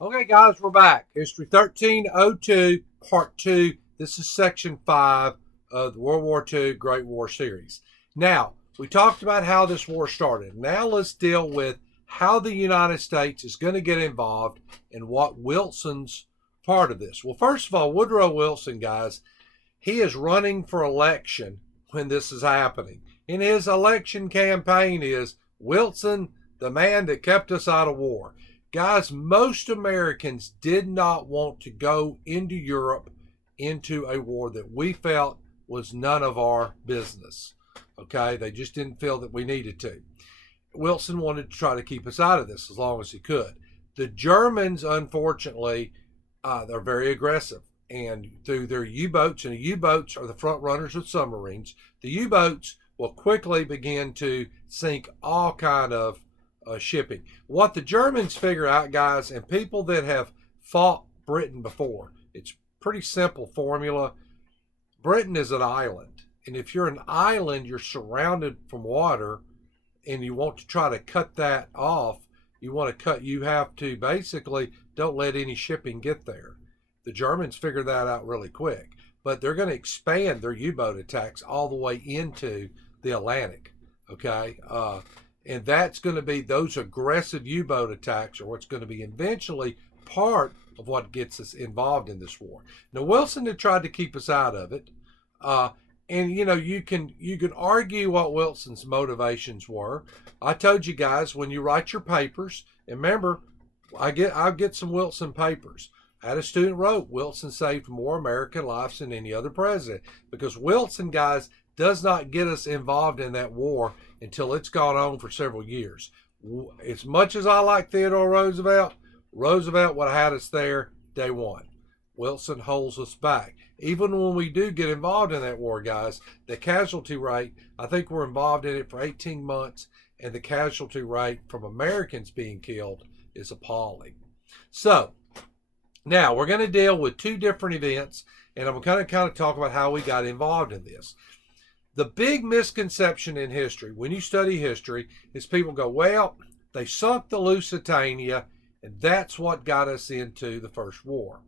Okay, guys, we're back. History 1302, Part 2. This is Section 5 of the World War II Great War Series. Now, we talked about how this war started. Now, let's deal with how the United States is going to get involved and what Wilson's part of this. Well, first of all, Woodrow Wilson, guys, he is running for election when this is happening. And his election campaign is Wilson, the man that kept us out of war. Guys, most Americans did not want to go into Europe into a war that we felt was none of our business. Okay, they just didn't feel that we needed to. Wilson wanted to try to keep us out of this as long as he could. The Germans, unfortunately, they're very aggressive. And through their U-boats, and the U-boats are the front runners of submarines, the U-boats will quickly begin to sink all kind of shipping. What the Germans figure out, guys, and people that have fought Britain before, it's pretty simple formula. Britain is an island, and if you're an island, you're surrounded from water, and you want to try to cut that off. You have to basically don't let any shipping get there. The Germans figure that out really quick, but they're going to expand their U-boat attacks all the way into the Atlantic. Okay, and that's going to be those aggressive U-boat attacks are what's going to be eventually part of what gets us involved in this war. Now, Wilson had tried to keep us out of it, and you can argue what Wilson's motivations were. I told you guys when you write your papers, and remember, I'll get some Wilson papers. I had a student wrote Wilson saved more American lives than any other president, because Wilson, guys, does not get us involved in that war until it's gone on for several years. As much as I like Theodore Roosevelt, Roosevelt would have had us there day one. Wilson holds us back. Even when we do get involved in that war, guys, the casualty rate, I think we're involved in it for 18 months, and the casualty rate from Americans being killed is appalling. So, now we're going to deal with two different events, and I'm going to kind of talk about how we got involved in this. The big misconception in history, when you study history, is people go, well, they sunk the Lusitania, and that's what got us into the First War.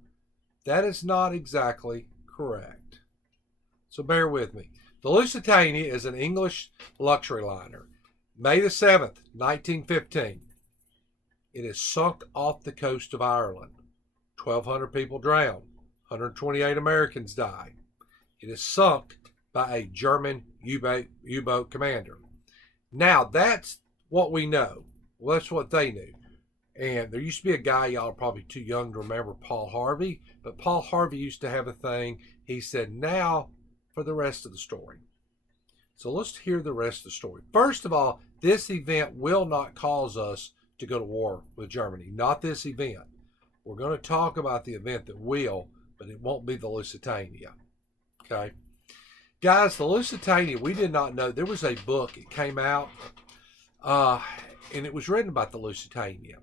That is not exactly correct. So bear with me. The Lusitania is an English luxury liner. May the 7th, 1915. It is sunk off the coast of Ireland. 1,200 people drowned. 128 Americans died. It is sunk by a German U-boat commander. Now, that's what we know. Well, that's what they knew. And there used to be a guy, y'all are probably too young to remember, Paul Harvey, but Paul Harvey used to have a thing. He said, now for the rest of the story. So let's hear the rest of the story. First of all, this event will not cause us to go to war with Germany. Not this event. We're going to talk about the event that will, but it won't be the Lusitania. Okay? Guys, the Lusitania, we did not know. There was a book. It came out, and it was written about the Lusitania.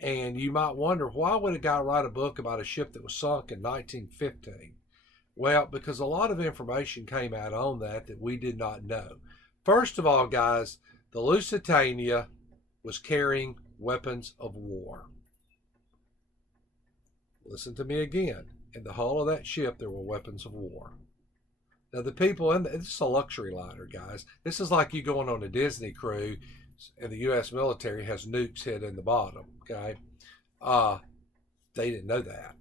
And you might wonder, why would a guy write a book about a ship that was sunk in 1915? Well, because a lot of information came out on that we did not know. First of all, guys, the Lusitania was carrying weapons of war. Listen to me again. In the hull of that ship, there were weapons of war. Now, the people in this is a luxury liner, guys. This is like you going on a Disney cruise, and the U.S. military has nukes hid in the bottom. Okay, they didn't know that.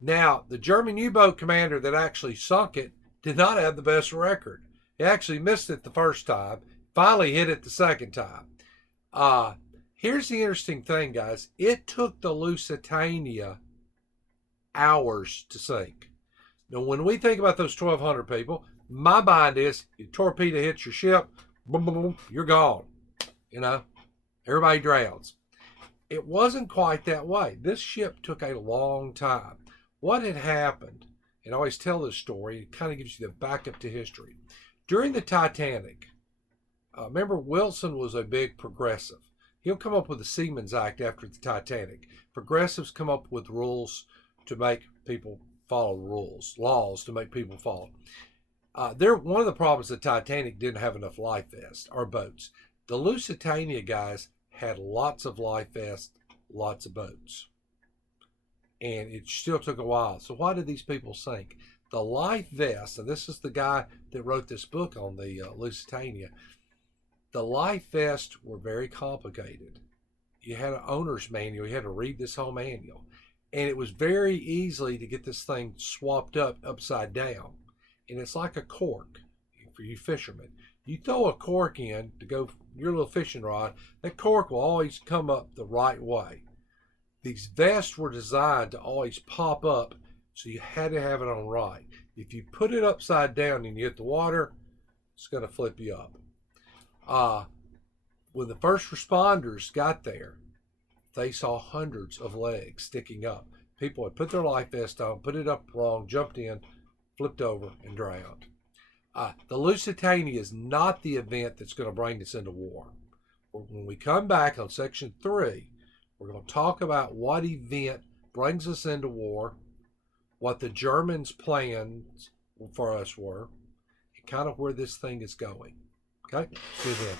Now, the German U-boat commander that actually sunk it did not have the best record. He actually missed it the first time. Finally, hit it the second time. Here's the interesting thing, guys. It took the Lusitania hours to sink. Now, when we think about those 1,200 people, my mind is, your torpedo hits your ship, boom, boom, boom, you're gone. Everybody drowns. It wasn't quite that way. This ship took a long time. What had happened, and I always tell this story, it kind of gives you the backup to history. During the Titanic, remember Wilson was a big progressive. He'll come up with the Seamen's Act after the Titanic. Progressives come up with rules to make people follow rules, laws to make people follow. One of the problems the Titanic didn't have enough life vests or boats. The Lusitania guys had lots of life vests, lots of boats. and it still took a while. So why did these people sink? The life vest, and this is the guy that wrote this book on the Lusitania. The life vests were very complicated. You had an owner's manual. You had to read this whole manual. And it was very easy to get this thing swapped up upside down. And it's like a cork for you fishermen. You throw a cork in to go your little fishing rod, that cork will always come up the right way. These vests were designed to always pop up, so you had to have it on right. If you put it upside down and you hit the water, it's going to flip you up. When the first responders got there, they saw hundreds of legs sticking up. People had put their life vest on, put it up wrong, jumped in, flipped over, and drowned. The Lusitania is not the event that's going to bring us into war. When we come back on section 3, we're going to talk about what event brings us into war, what the Germans' plans for us were, and kind of where this thing is going. Okay? See you then.